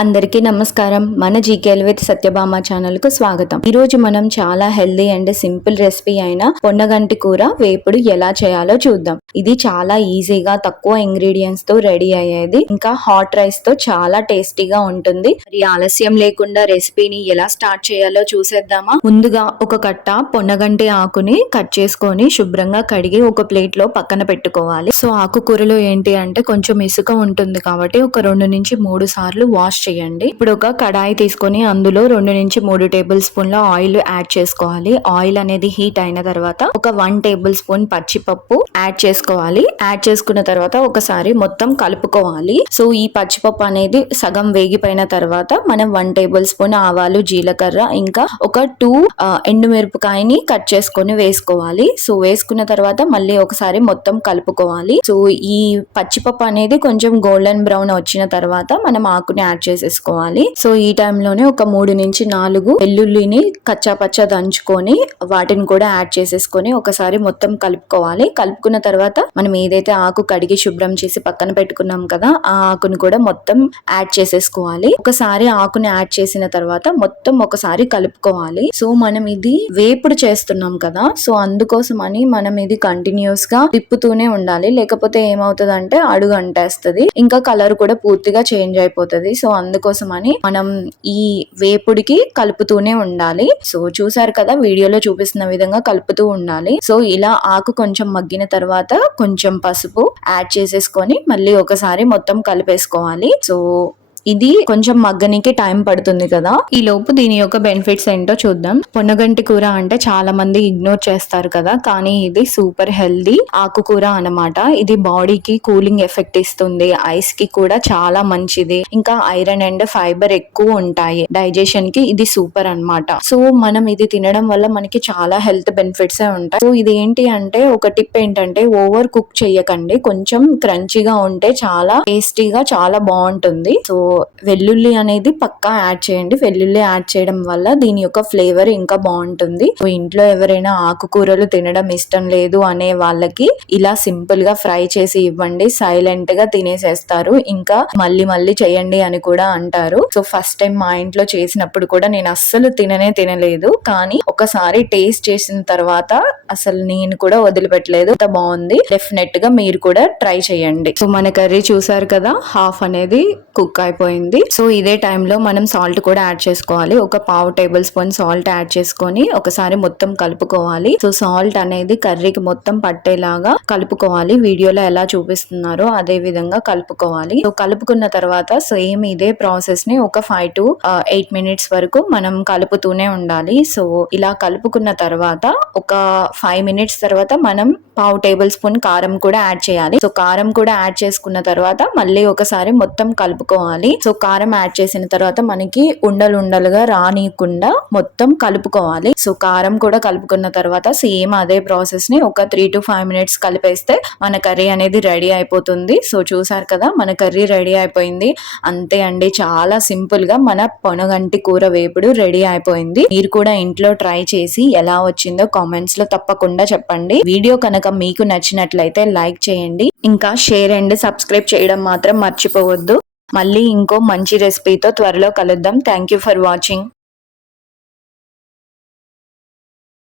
అందరికీ నమస్కారం. మన జీకేఎల్ విత్ సత్యభామ ఛానల్ కు స్వాగతం. ఈ రోజు మనం చాలా హెల్దీ అండ్ సింపుల్ రెసిపీ అయిన పొన్నగంటి కూర వేపుడు ఎలా చేయాలో చూద్దాం. ఇది చాలా ఈజీగా తక్కువ ఇంగ్రీడియంట్స్ తో రెడీ అయ్యేది. ఇంకా హాట్ రైస్ తో చాలా టేస్టీగా ఉంటుంది. మరి ఆలస్యం లేకుండా రెసిపీని ఎలా స్టార్ట్ చేయాలో చూసేద్దామా. ముందుగా ఒక కట్ట పొన్నగంటి ఆకుని కట్ చేసుకొని శుభ్రంగా కడిగి ఒక ప్లేట్ లో పక్కన పెట్టుకోవాలి. సో ఆకుకూరలో ఏంటి అంటే కొంచెం ఇసుక ఉంటుంది కాబట్టి ఒక 2 నుంచి 3 సార్లు వాష్ చేయండి. ఇప్పుడు ఒక కడాయి తీసుకొని అందులో 2 నుంచి 3 టేబుల్ స్పూన్ల ఆయిల్ యాడ్ చేసుకోవాలి. ఆయిల్ అనేది హీట్ అయిన తర్వాత ఒక 1 టేబుల్ స్పూన్ పచ్చిపప్పు యాడ్ చేసుకోవాలి. యాడ్ చేసుకున్న తర్వాత ఒకసారి మొత్తం కలుపుకోవాలి. సో ఈ పచ్చిపప్పు అనేది సగం వేగిపోయిన తర్వాత మనం 1 టేబుల్ స్పూన్ ఆవాలు, జీలకర్ర, ఇంకా ఒక 2 ఎండుమిరపకాయని కట్ చేసుకొని వేసుకోవాలి. సో వేసుకున్న తర్వాత మళ్ళీ ఒకసారి మొత్తం కలుపుకోవాలి. సో ఈ పచ్చిపప్పు అనేది కొంచెం గోల్డెన్ బ్రౌన్ వచ్చిన తర్వాత మనం ఆకుని యాడ్ చేసేసుకోవాలి. సో ఈ టైంలోనే ఒక 3 నుంచి 4 వెల్లుల్లిని కచ్చా పచ్చా దంచుకొని వాటిని కూడా యాడ్ చేసేసుకొని ఒకసారి మొత్తం కలుపుకోవాలి. కలుపుకున్న తర్వాత మనం ఏదైతే ఆకు కడిగి శుభ్రం చేసి పక్కన పెట్టుకున్నాం కదా, ఆ ఆకుని కూడా మొత్తం యాడ్ చేసేసుకోవాలి. ఒకసారి ఆకుని యాడ్ చేసిన తర్వాత మొత్తం ఒకసారి కలుపుకోవాలి. సో మనం ఇది వేపుడు చేస్తున్నాం కదా, సో అందుకోసం అని మనం ఇది కంటిన్యూస్ గా తిప్పుతూనే ఉండాలి. లేకపోతే ఏమవుతుంది అంటే అడుగు అంటేస్తుంది, ఇంకా కలర్ కూడా పూర్తిగా చేంజ్ అయిపోతుంది. సో అందుకోసం అని మనం ఈ వేపుడికి కలుపుతూనే ఉండాలి. సో చూసారు కదా, వీడియోలో చూపిస్తున్న విధంగా కలుపుతూ ఉండాలి. సో ఇలా ఆకు కొంచెం మగ్గిన తర్వాత కొంచెం పసుపు యాడ్ చేసేసుకొని మళ్ళీ ఒకసారి మొత్తం కలిపేసుకోవాలి. సో ఇది కొంచెం మగ్గనికి టైం పడుతుంది కదా, ఈ లోపు దీని యొక్క బెనిఫిట్స్ ఏంటో చూద్దాం. పొన్నగంటి కూర అంటే చాలా మంది ఇగ్నోర్ చేస్తారు కదా, కానీ ఇది సూపర్ హెల్దీ ఆకుకూర అన్నమాట. ఇది బాడీకి కూలింగ్ ఎఫెక్ట్ ఇస్తుంది, ఐస్ కి కూడా చాలా మంచిది, ఇంకా ఐరన్ అండ్ ఫైబర్ ఎక్కువ ఉంటాయి, డైజెషన్ కి ఇది సూపర్ అన్నమాట. సో మనం ఇది తినడం వల్ల మనకి చాలా హెల్త్ బెనిఫిట్స్ ఉంటాయి. సో ఇది ఏంటి అంటే ఒక టిప్ ఏంటంటే ఓవర్ కుక్ చేయకండి, కొంచెం క్రంచీగా ఉంటే చాలా టేస్టీగా చాలా బాగుంటుంది. సో వెల్లుల్లి అనేది పక్కా యాడ్ చేయండి. వెల్లుల్లి యాడ్ చేయడం వల్ల దీని యొక్క ఫ్లేవర్ ఇంకా బాగుంటుంది. సో ఇంట్లో ఎవరైనా ఆకుకూరలు తినడం ఇష్టం లేదు అనే వాళ్ళకి ఇలా సింపుల్ గా ఫ్రై చేసి ఇవ్వండి, సైలెంట్ గా తినేసేస్తారు, ఇంకా మళ్ళీ మళ్ళీ చేయండి అని కూడా అంటారు. సో ఫస్ట్ టైం మా ఇంట్లో చేసినప్పుడు కూడా నేను అస్సలు తినలేదు, కానీ ఒకసారి టేస్ట్ చేసిన తర్వాత అసలు నేను కూడా వదిలిపెట్టలేదు, అంత బాగుంది. డెఫినెట్ గా మీరు కూడా ట్రై చేయండి. సో మన కర్రీ చూసారు కదా, హాఫ్ అనేది కుక్ అయిపోయింది. సో ఇదే టైంలో మనం సాల్ట్ కూడా యాడ్ చేసుకోవాలి. ఒక 1/2 టేబుల్ స్పూన్ సాల్ట్ యాడ్ చేసుకొని ఒకసారి మొత్తం కలుపుకోవాలి. సో సాల్ట్ అనేది కర్రీకి మొత్తం పట్టేలాగా కలుపుకోవాలి. వీడియోలో ఎలా చూపిస్తున్నారో అదే విధంగా కలుపుకోవాలి. సో కలుపుకున్న తర్వాత సేమ్ ఇదే ప్రాసెస్ ని ఒక 5 to 8 మినిట్స్ వరకు మనం కలుపుతూనే ఉండాలి. సో ఇలా కలుపుకున్న తర్వాత ఒక 5 మినిట్స్ తర్వాత మనం 1/2 టేబుల్ స్పూన్ కారం కూడా యాడ్ చేయాలి. సో కారం కూడా యాడ్ చేసుకున్న తర్వాత మళ్ళీ ఒకసారి మొత్తం కలుపుకోవాలి. సో కారం యాడ్ చేసిన తర్వాత మనకి ఉండలుగా రానియకుండా మొత్తం కలుపుకోవాలి. సో కారం కూడా కలుపుకున్న తర్వాత సేమ్ అదే ప్రాసెస్ ని ఒక 3 to 5 మినిట్స్ కలిపేస్తే మన కర్రీ అనేది రెడీ అయిపోతుంది. సో చూసారు కదా, మన కర్రీ రెడీ అయిపోయింది. అంతే అండి, చాలా సింపుల్ గా మన పొనగంటి కూర వేపుడు రెడీ అయిపోయింది. మీరు కూడా ఇంట్లో ట్రై చేసి ఎలా వచ్చిందో కామెంట్స్ లో తప్పకుండా చెప్పండి. వీడియో కనుక మీకు నచ్చినట్లయితే లైక్ చేయండి, ఇంకా షేర్ అండ్ సబ్స్క్రైబ్ చేయడం మాత్రం మర్చిపోవద్దు. మళ్ళీ ఇంకో మంచి రెసిపీతో త్వరలో కలుద్దాం. Thank you for watching.